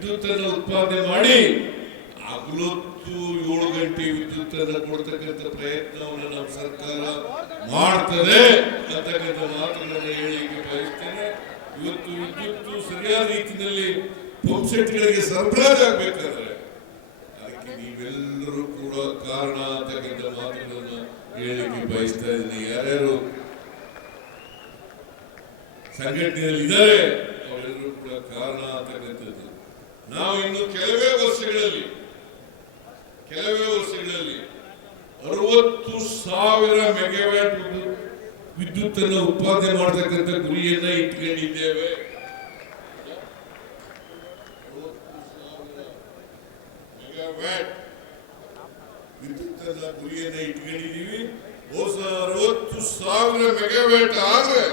ವಿದ್ಯುತ್ ಅನ್ನು ಉತ್ಪಾದನೆ ಮಾಡಿ ಹಗಲೊತ್ತು 7 ಗಂಟೆ ವಿದ್ಯುತ್ ಅನ್ನು ಕೊಡ್ತಕ್ಕಂಥ ಪ್ರಯತ್ನವನ್ನು ನಮ್ಮ ಸರ್ಕಾರ ಮಾಡ್ತದೆ ಅಂತಕ್ಕಂಥ ಮಾತುಗಳನ್ನು ಹೇಳಲಿಕ್ಕೆ ಬಯಸ್ತೇನೆ. ಇವತ್ತು ವಿದ್ಯುತ್ ಸರಿಯಾದ ರೀತಿಯಲ್ಲಿ ಪಂಪ್ ಸೆಟ್ಗಳಿಗೆ ಸರಬರಾಜು ಆಗ್ಬೇಕಾದ್ರೆ ಅದಕ್ಕೆ ನೀವೆಲ್ಲರೂ ಕೂಡ ಕಾರಣ ಅಂತಕ್ಕಂಥ ಮಾತುಗಳನ್ನು ಹೇಳಲಿಕ್ಕೆ ಬಯಸ್ತಾ ಇದ್ದೀನಿ. ಯಾರ್ಯಾರು ಸಂಘಟನೆಯಲ್ಲಿ ಇದ್ದಾರೆ ಅವರೆಲ್ಲರೂ ಕೂಡ ಕಾರಣ ಅಂತಕ್ಕಂಥದ್ದು. ನಾವು ಇನ್ನು ಕೆಲವೇ ವರ್ಷಗಳಲ್ಲಿ 60,000 ಮೆಗಾವ್ಯಾಟ್ ವಿದ್ಯುತ್ ಅನ್ನು ಉತ್ಪಾದನೆ ಮಾಡತಕ್ಕಂಥ ಗುರಿಯನ್ನ ಇಟ್ಕೊಂಡಿದ್ದೇವೆ. 60,000 ಮೆಗಾವ್ಯಾಟ್ ವಿದ್ಯುತ್ ಅನ್ನ ಗುರಿಯನ್ನ ಇಟ್ಕೊಂಡಿದ್ದೀವಿ. 60,000 ಮೆಗಾವ್ಯಾಟ್ ಆದ್ರೆ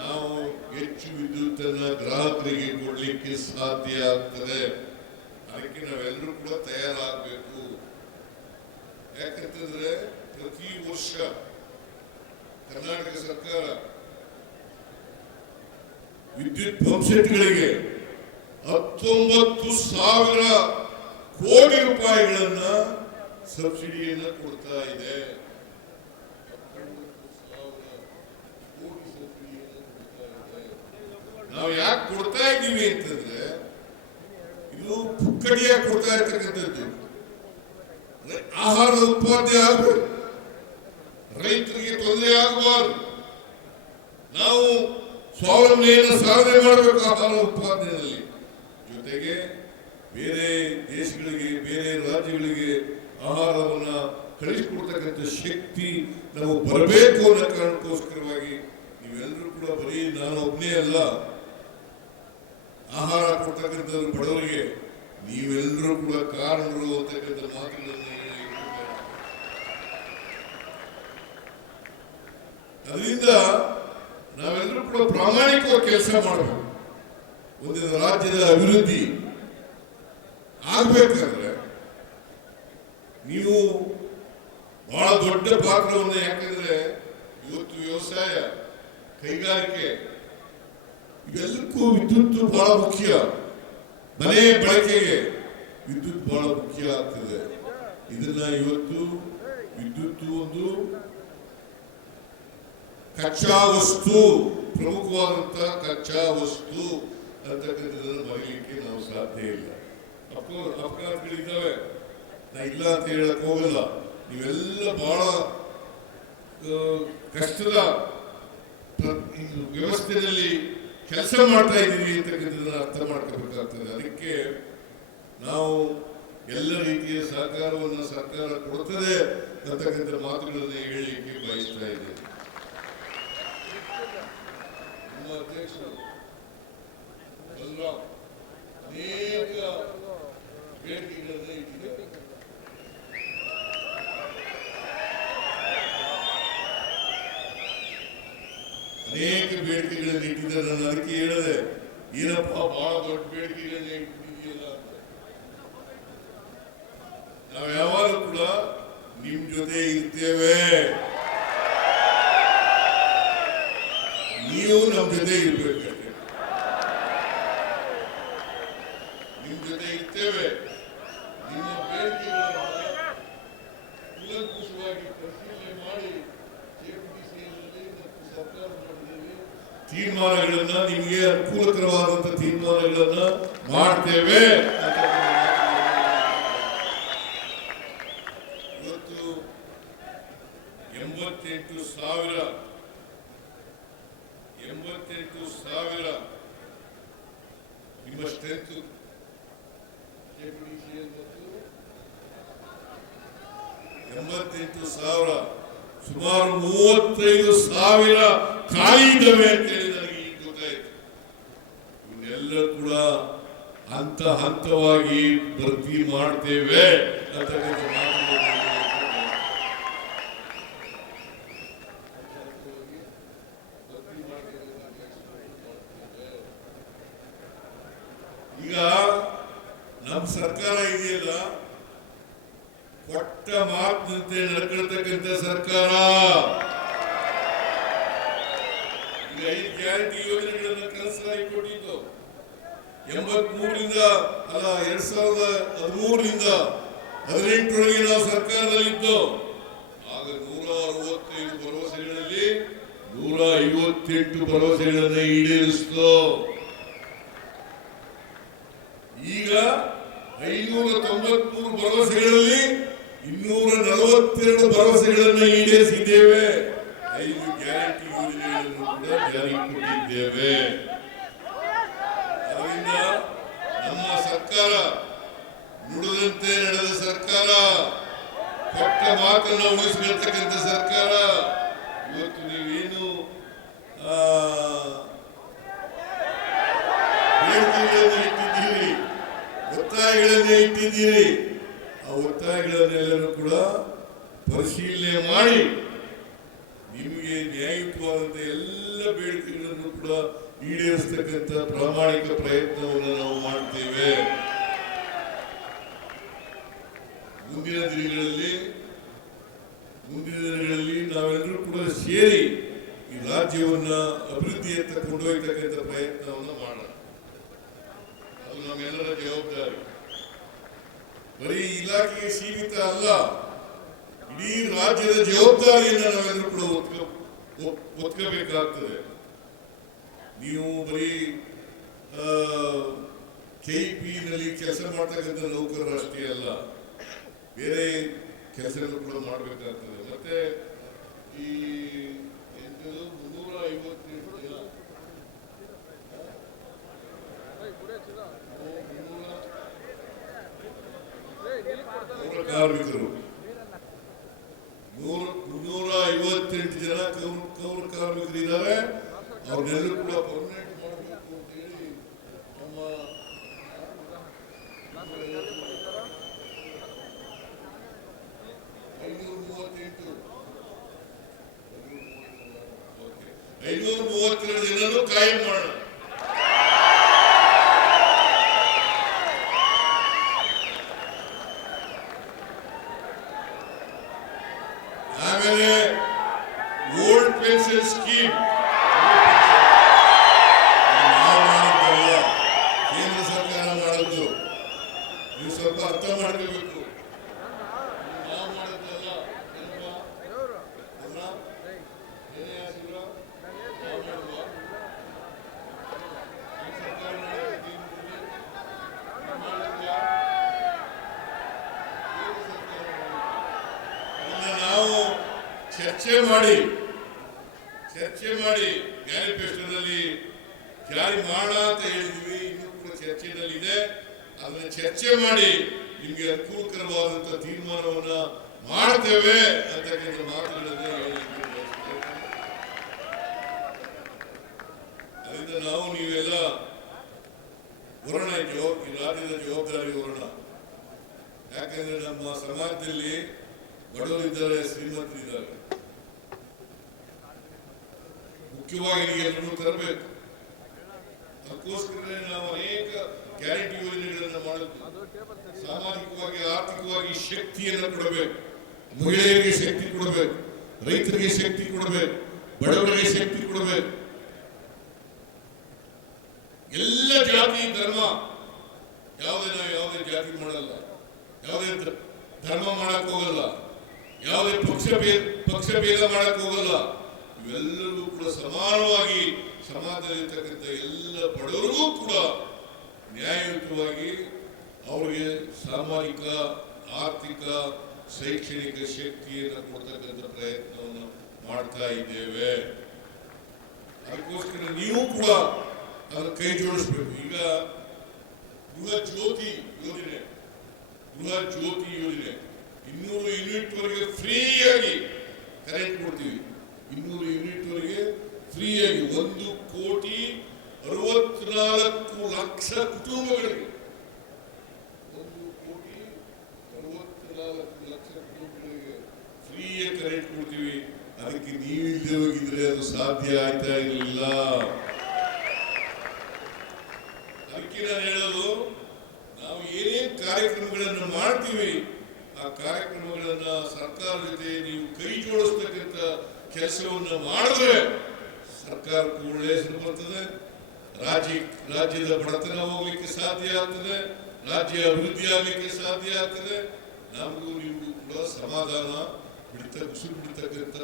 ನಾವು ಹೆಚ್ಚು ವಿದ್ಯುತ್ ಅನ್ನ ಗ್ರಾಹಕರಿಗೆ ಕೊಡ್ಲಿಕ್ಕೆ ಸಾಧ್ಯ ಆಗ್ತದೆ. ಅದಕ್ಕೆ ನಾವೆಲ್ಲರೂ ಕೂಡ ತಯಾರಾಗಬೇಕು. ಯಾಕಂತಂದ್ರೆ ಪ್ರತಿ ವರ್ಷ ಕರ್ನಾಟಕ ಸರ್ಕಾರ ವಿದ್ಯುತ್ ಪಂಪ್ ಸೆಟ್ಗಳಿಗೆ 19,000 ಕೋಟಿ ರೂಪಾಯಿಗಳನ್ನ ಸಬ್ಸಿಡಿಯನ್ನ ಕೊಡ್ತಾ ಇದೆ. ನಾವು ಯಾಕೆ ಕೊಡ್ತಾ ಇದ್ದೀವಿ ಅಂತಂದ್ರೆ ಇದು ಪುಕ್ಕಡಿಯಾಗಿ ಕೊಡ್ತಾ ಇರ್ತಕ್ಕಂಥದ್ದು. ಆಹಾರದ ಉತ್ಪಾದನೆ ಆಗಬೇಕು, ರೈತರಿಗೆ ತೊಂದರೆ ಆಗಬಾರದು. ನಾವು ಸ್ವಾವಲಂಬನೆಯನ್ನು ಸಾಧನೆ ಮಾಡಬೇಕು ಆಹಾರ ಉತ್ಪಾದನೆಯಲ್ಲಿ. ಜೊತೆಗೆ ಬೇರೆ ದೇಶಗಳಿಗೆ, ಬೇರೆ ರಾಜ್ಯಗಳಿಗೆ ಆಹಾರವನ್ನ ಕಳಿಸಿಕೊಡ್ತಕ್ಕಂಥ ಶಕ್ತಿ ನಾವು ಬರಬೇಕು ಅನ್ನೋ ಕಾರಣಕ್ಕೋಸ್ಕರವಾಗಿ ನೀವೆಲ್ಲರೂ ಕೂಡ ಬರೀ ನಾನು ಒಬ್ಬನೇ ಅಲ್ಲ, ಆಹಾರ ಕೊಡ್ತಕ್ಕಂಥದ್ದು ಬಡವರಿಗೆ ನೀವೆಲ್ಲರೂ ಕೂಡ ಕಾರಣರು ಅಂತಕ್ಕಂಥ ಮಾತುಗಳನ್ನು ಹೇಳಿ. ಅದರಿಂದ ನಾವೆಲ್ಲರೂ ಕೂಡ ಪ್ರಾಮಾಣಿಕವಾಗಿ ಕೆಲಸ ಮಾಡಬೇಕು. ಒಂದು ರಾಜ್ಯದ ಅಭಿವೃದ್ಧಿ ಆಗ್ಬೇಕಾದ್ರೆ ನೀವು ಬಹಳ ದೊಡ್ಡ ಪಾತ್ರವನ್ನು, ಯಾಕಂದ್ರೆ ಇವತ್ತು ವ್ಯವಸಾಯ, ಕೈಗಾರಿಕೆ ಇವೆಲ್ಲಕ್ಕೂ ವಿದ್ಯುತ್ ಬಹಳ ಮುಖ್ಯ. ಮನೆ ಬಳಕೆಗೆ ವಿದ್ಯುತ್ ಬಹಳ ಮುಖ್ಯ ಆಗ್ತದೆ. ಇದನ್ನ ಇವತ್ತು ವಿದ್ಯುತ್ ಒಂದು ಕಚ್ಚಾ ವಸ್ತು, ಪ್ರಮುಖವಾದಂತಹ ಕಚ್ಚಾ ವಸ್ತು ಅಂತಕ್ಕಂಥದ್ದನ್ನು ಮರೀಲಿಕ್ಕೆ ನಾವು ಸಾಧ್ಯ ಇಲ್ಲ. ಅಪಘಾತಗಳಿದ್ದಾವೆ, ನಾ ಇಲ್ಲ ಅಂತ ಹೇಳಕ್ ಹೋಗಲ್ಲ. ನೀವೆಲ್ಲ ಬಹಳ ಕಷ್ಟದ ವ್ಯವಸ್ಥೆಯಲ್ಲಿ ಕೆಲಸ ಮಾಡ್ತಾ ಇದ್ದೀವಿ ಅಂತಕ್ಕಂಥದ್ದನ್ನ ಅರ್ಥ ಮಾಡ್ಕೋಬೇಕಾಗ್ತದೆ. ಅದಕ್ಕೆ ನಾವು ಎಲ್ಲ ರೀತಿಯ ಸಹಕಾರವನ್ನು ಸರ್ಕಾರ ಕೊಡ್ತದೆ ಅಂತಕ್ಕಂಥ ಮಾತುಗಳನ್ನು ಹೇಳಲಿಕ್ಕೆ ಬಯಸ್ತಾ ಇದ್ದೇವೆ. ನಮ್ಮ ಅಧ್ಯಕ್ಷರು ಬಲರಾಮ್ ಅನೇಕ ಬೇಡಿಕೆಗಳನ್ನು ಇಟ್ಟಿದ್ದಾರೆ. ಅನೇಕ ಬೇಡಿಕೆಗಳನ್ನು ಇಟ್ಟಿದ್ದಾರೆ. ನಾನು ಅದಕ್ಕೆ ಹೇಳಿದೆ, ಏನಪ್ಪ ಬಹಳ ದೊಡ್ಡ ಬೇಡಿಕೆಗಳನ್ನ ಇಟ್ಟಿದೆಯಲ್ಲ ಅಂತ. ನಾವು ಯಾವಾಗಲೂ ಕೂಡ ನಿಮ್ ಜೊತೆ ಇರ್ತೇವೆ, ನೀವು ನಮ್ಮ ಜೊತೆ ಇರ್ಬೇಕಂತೆ. ನಿಮ್ ಜೊತೆ ಇರ್ತೇವೆ. ನಿಮ್ಮ ಬೇಡಿಕೆಗಳನ್ನು ಕೂಲಂಕುಷವಾಗಿ ಪರಿಶೀಲನೆ ಮಾಡಿ ಕೆಪಿಟಿಸಿಯಲ್ಲಿ ಮತ್ತು ಸರ್ಕಾರ ತೀರ್ಮಾನಗಳನ್ನ, ನಿಮಗೆ ಅನುಕೂಲಕರವಾದಂತಹ ತೀರ್ಮಾನಗಳನ್ನ ಮಾಡ್ತೇವೆ. ಇವತ್ತು 88,000 ನಿಮ್ಮ ಸ್ಟ್ರೆಂತ್ ಕೆಪಿಟಿಸಿಎಲ್ ಮತ್ತು 88,000 ಸುಮಾರು 35,000 ಖಾಲಿ ಇದ್ದಾವೆ ಅಂತೇಳಿ ನನಗೆ ಈಗ ಗೊತ್ತಾಯ್ತು. ಇವನ್ನೆಲ್ಲ ಕೂಡ ಹಂತ ಹಂತವಾಗಿ ಭರ್ತಿ ಮಾಡ್ತೇವೆ ಅಂತಕ್ಕಂಥ ಮಾತುಗಳನ್ನು ಈಗ ನಮ್ಮ ಸರ್ಕಾರ ಇದೆಯಲ್ಲ, ಕೊಟ್ಟ ಮಾತಿನಂತೆ ನಡ್ಕೊಳ್ತಕ್ಕಂಥ ಸರ್ಕಾರ. ಈಗ 5 ಗ್ಯಾರಂಟಿ ಯೋಜನೆಗಳನ್ನು ಕನಸಾಗಿ ಕೊಟ್ಟಿದ್ದು 83ರಿಂದ ಅಲ್ಲ 2013ರಿಂದ 18ರೊಳಗೆ ನಾವು ಸರ್ಕಾರದಲ್ಲಿದ್ದು ಆಗ 165 ಭರವಸೆಗಳಲ್ಲಿ 158 ಭರವಸೆಗಳನ್ನು ಈಡೇರಿಸಿತು. ಈಗ 593 ಭರವಸೆಗಳಲ್ಲಿ 242 ಭರವಸೆಗಳನ್ನು ಈಡೇರಿಸಿದ್ದೇವೆ. 5 ಗ್ಯಾರಂಟಿ ಯೋಜನೆಗಳನ್ನು ಕೂಡ ಜಾರಿಗೆ ಕೊಟ್ಟಿದ್ದೇವೆ. ಅದರಿಂದ ನಮ್ಮ ಸರ್ಕಾರ ನುಡಿದಂತೆ ನಡೆದ ಸರ್ಕಾರ, ಕೊಟ್ಟ ಮಾತನ್ನು ಉಳಿಸಿಕೊಳ್ತಕ್ಕಂಥ ಸರ್ಕಾರ. ಇವತ್ತು ನೀವೇನು ಬೇಡಿಕೆಗಳನ್ನು ಇಟ್ಟಿದ್ದೀರಿ, ಒತ್ತಾಯಗಳನ್ನು ಇಟ್ಟಿದ್ದೀರಿ, ಆ ಒತ್ತಾಯಗಳನ್ನೆಲ್ಲರೂ ಕೂಡ ಪರಿಶೀಲನೆ ಮಾಡಿ ನಿಮಗೆ ನ್ಯಾಯಯುತವಾದಂತಹ ಎಲ್ಲ ಬೇಡಿಕೆಗಳನ್ನು ಕೂಡ ಈಡೇರಿಸತಕ್ಕಂಥ ಪ್ರಾಮಾಣಿಕ ಪ್ರಯತ್ನವನ್ನು ನಾವು ಮಾಡ್ತೇವೆ. ಮುಂದಿನ ದಿನಗಳಲ್ಲಿ ನಾವೆಲ್ಲರೂ ಕೂಡ ಸೇರಿ ಈ ರಾಜ್ಯವನ್ನ ಅಭಿವೃದ್ಧಿಯತ್ತ ಕೊಂಡೊಯ್ಯತಕ್ಕಂಥ ಪ್ರಯತ್ನವನ್ನು ಮಾಡೋಣ. ಅದು ನಮ್ಮೆಲ್ಲರ ಜವಾಬ್ದಾರಿ. ಬರೀ ಇಲಾಖೆಗೆ ಸೀಮಿತ ಅಲ್ಲ, ಇಡೀ ರಾಜ್ಯದ ಜವಾಬ್ದಾರಿಯನ್ನು ನಾವೆಲ್ಲರೂ ಕೂಡ ಒತ್ಕಬೇಕಾಗ್ತದೆ. ನೀವು ಬರೀ KEP-ನಲ್ಲಿ ಕೆಲಸ ಮಾಡ್ತಕ್ಕಂಥ ನೌಕರರು ಅಷ್ಟೇ ಅಲ್ಲ, ಬೇರೆ ಕೆಲಸಗಳು ಕೂಡ ಮಾಡಬೇಕಾಗ್ತದೆ. ಮತ್ತೆ ಈ 358 ಜನ ಕಾರ್ಮಿಕರು, 358 ಜನ ಕೌರ ಕಾರ್ಮಿಕರು ಇದ್ದಾರೆ. ಅವ್ರನ್ನೆಲ್ಲರೂ ಕೂಡ ಪರ್ಮನೆಂಟ್ ಮಾಡಬೇಕು ಅಂತ ಹೇಳಿ ನಮ್ಮ 532 ಜನರು ಕಾಯಂ ಮಾಡೋಣ. ಆಮೇಲೆ ಓಲ್ಡ್ ಪೆನ್ಷನ್ ಸ್ಕೀಮ್ ನಾವು ಮಾಡಿದ್ದಲ್ಲ, ಕೇಂದ್ರ ಸರ್ಕಾರ ಮಾಡಿದ್ದು. ನೀವು ಸ್ವಲ್ಪ ಅರ್ಥ ಮಾಡ್ಕೋಬೇಕು. ನಾವು ಮಾಡಿದ್ದಲ್ಲ, ನಾವು ಚರ್ಚೆ ಮಾಡಿ ಮ್ಯಾನಿಫೆಸ್ಟೋನಲ್ಲಿ ಜಾರಿ ಮಾಡ ಅಂತ ಹೇಳಿದ್ವಿ. ಇನ್ನೂ ಕೂಡ ಚರ್ಚೆನಲ್ಲಿದೆ. ಅದನ್ನ ಚರ್ಚೆ ಮಾಡಿ ನಿಮ್ಗೆ ಅನುಕೂಲಕರವಾದಂತಹ ತೀರ್ಮಾನವನ್ನ ಮಾಡ್ತೇವೆ ಅಂತಕ್ಕಂಥ ಮಾತುಗಳನ್ನೇ ಅದರಿಂದ ನಾವು ನೀವೆಲ್ಲ ಹೊರಣ, ಈ ರಾಜ್ಯದ ಜವಾಬ್ದಾರಿ ಹೊರಣ. ಯಾಕಂದ್ರೆ ನಮ್ಮ ಸಮಾಜದಲ್ಲಿ ಬಡವರಿದ್ದಾರೆ, ಶ್ರೀಮಂತರಿದ್ದಾರೆ. ಮುಖ್ಯವಾಗಿ ಎಲ್ಲರೂ ತರಬೇಕು. ಅದಕ್ಕೋಸ್ಕರ ನಾವು ಅನೇಕ ಗ್ಯಾರಂಟಿ ಯೋಜನೆಗಳನ್ನು ಮಾಡುತ್ತೇವೆ. ಸಾಮಾಜಿಕವಾಗಿ ಆರ್ಥಿಕವಾಗಿ ಶಕ್ತಿಯನ್ನು ಕೊಡಬೇಕು. ಮಹಿಳೆಯರಿಗೆ ಶಕ್ತಿ ಕೊಡಬೇಕು, ರೈತರಿಗೆ ಶಕ್ತಿ ಕೊಡಬೇಕು, ಬಡವರಿಗೆ ಶಕ್ತಿ ಕೊಡಬೇಕು. ಎಲ್ಲ ಜಾತಿ ಧರ್ಮ ಯಾವುದೇ ಜಾತಿ ಮಾಡಲ್ಲ, ಯಾವುದೇ ಧರ್ಮ ಮಾಡಕ್ ಹೋಗಲ್ಲ, ಯಾವುದೇ ಪಕ್ಷ ಭೇದ ಮಾಡಕ್ ಹೋಗಲ್ಲ. ಇವೆಲ್ಲರೂ ಕೂಡ ಸಮಾನವಾಗಿ ಸಮಾಜದಲ್ಲಿರ್ತಕ್ಕಂಥ ಎಲ್ಲ ಬಡವರಿಗೂ ಕೂಡ ನ್ಯಾಯಯುತವಾಗಿ ಅವರಿಗೆ ಸಾಮಾಜಿಕ, ಆರ್ಥಿಕ, ಶೈಕ್ಷಣಿಕ ಶಕ್ತಿಯನ್ನು ಕೊಡ್ತಕ್ಕಂಥ ಪ್ರಯತ್ನವನ್ನು ಮಾಡ್ತಾ ಇದ್ದೇವೆ. ಅದಕ್ಕೋಸ್ಕರ ನೀವು ಕೂಡ ಅದನ್ನು ಕೈ ಜೋಡಿಸ್ಬೇಕು. ಈಗ ಗೃಹ ಜ್ಯೋತಿ ಯೋಜನೆ 200 ಯೂನಿಟ್ ವರೆಗೆ ಫ್ರೀಯಾಗಿ ಕರೆಂಟ್ ಕೊಡ್ತೀವಿ. 200 ಯೂನಿಟ್ ವರೆಗೆ ಫ್ರೀಯಾಗಿ 1,64,00,000 ಕುಟುಂಬಗಳಿಗೆ 1,64,00,000 ಕುಟುಂಬಗಳಿಗೆ ಫ್ರೀಯಾಗಿ ಕರೆಂಟ್ ಕೊಡ್ತೀವಿ. ಅದಕ್ಕೆ ನೀವಿಲ್ಲದೆ ಹೋಗಿದ್ರೆ ಅದು ಸಾಧ್ಯ ಆಯ್ತಾ ಇರಲಿಲ್ಲ. ಅದಕ್ಕೆ ನಾನು ಹೇಳೋದು, ನಾವು ಏನೇನು ಕಾರ್ಯಕ್ರಮಗಳನ್ನು ಮಾಡ್ತೀವಿ ಆ ಕಾರ್ಯಕ್ರಮಗಳನ್ನ ಸರ್ಕಾರದ ಜೊತೆ ನೀವು ಕೈ ಜೋಡಿಸ್ತಕ್ಕಂಥ ಕೆಲಸವನ್ನು ಮಾಡಿದ್ರೆ ಸರ್ಕಾರಕ್ಕೂ ಒಳ್ಳೆಯ ಹೆಸರು ಬರ್ತದೆ, ರಾಜ್ಯದ ಬಡತನ ಹೋಗ್ಲಿಕ್ಕೆ ಸಾಧ್ಯ ಆಗ್ತದೆ, ರಾಜ್ಯ ಅಭಿವೃದ್ಧಿ ಆಗ್ಲಿಕ್ಕೆ ಸಾಧ್ಯ ಆಗ್ತದೆ. ನಮಗೂ ನಿಮಗೂ ಕೂಡ ಸಮಾಧಾನ ಬಿಡ್ತಕ್ಕಂಥ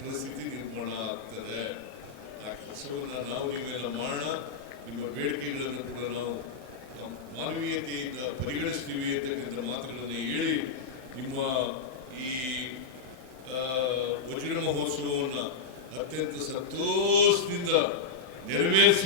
ಪರಿಸ್ಥಿತಿ ನಿರ್ಮಾಣ ಆಗ್ತದೆ. ಆ ಕೆಲಸವನ್ನು ನಾವು ನೀವೆಲ್ಲ ಮಾಡೋಣ. ನಿಮ್ಮ ಬೇಡಿಕೆಗಳನ್ನು ಕೂಡ ನಾವು ಮಾನವೀಯತೆಯಿಂದ ಪರಿಗಣಿಸ್ತೀವಿ ಅಂತಕ್ಕಂಥ ಮಾತುಗಳನ್ನು ಹೇಳಿ ನಿಮ್ಮ ಈ ವಜ್ರ ಮಹೋತ್ಸವವನ್ನು ಅತ್ಯಂತ ಸಂತೋಷದಿಂದ ನೆರವೇರಿಸಿ